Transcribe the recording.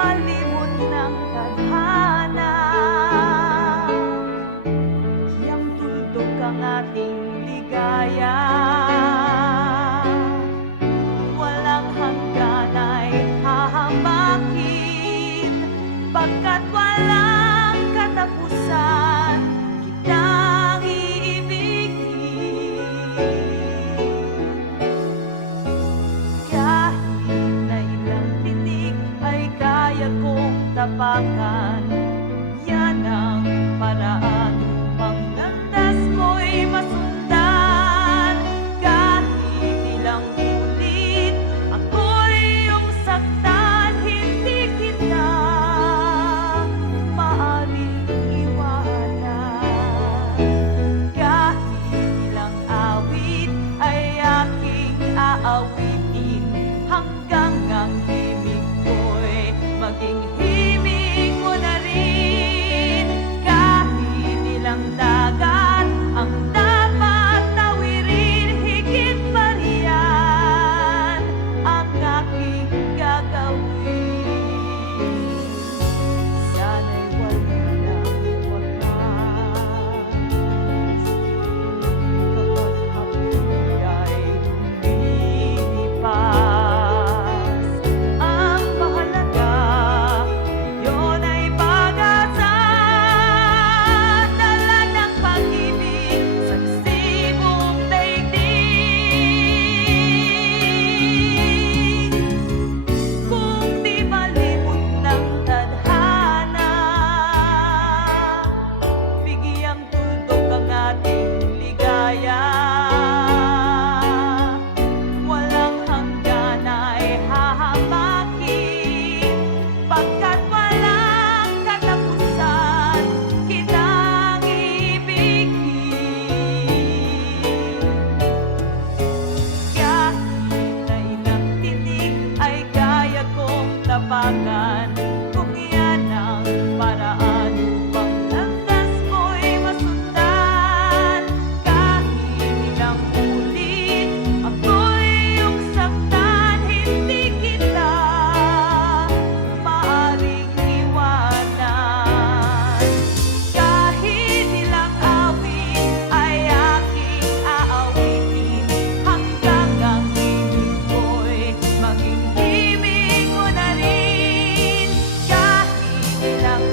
Malimot ng tadhana, yang tuldok ang ating ligaya. Walang hanggan ay hahambakin, pagkat walang katapusan kitang iibigin. Kahit na ilang tinig ay kaya kong tapakan, yan ang paraan upang landas ko'y masundan. Kahit ilang ulit ako'y iyong saktan, hindi kita maaaring iwanan. Kahit ilang awit ay aking aawitin, hanggang ang himig ko'y maging himig mo na rin. Kahit ilang dagat ang dapat tawirin, higit pa riyan ang aking gagawin. Sana'y wala ng wakas, kapag hapon ay lumilipas. Ang mahalaga, yun ay pag-asa, dala ng pag-ibig sa sibong daigdig. Kung di malimot ng tadhana, bigyang tuldok ang ating ligaya. Walang hanggan ay hahambakin, pagkat walang katapusan kitang ibigin. Kahit na ilang tinig ay kaya kong tapakan, kung yan ang paraan upang landas ko'y masundan. Kahit ilang ulit ako'y iyong saktan, hindi kita maaaring iwanan. Kahit ilang awit ay aking aawitin, hanggang ang himig ko'y maging himig mo na rin. Kahit ilang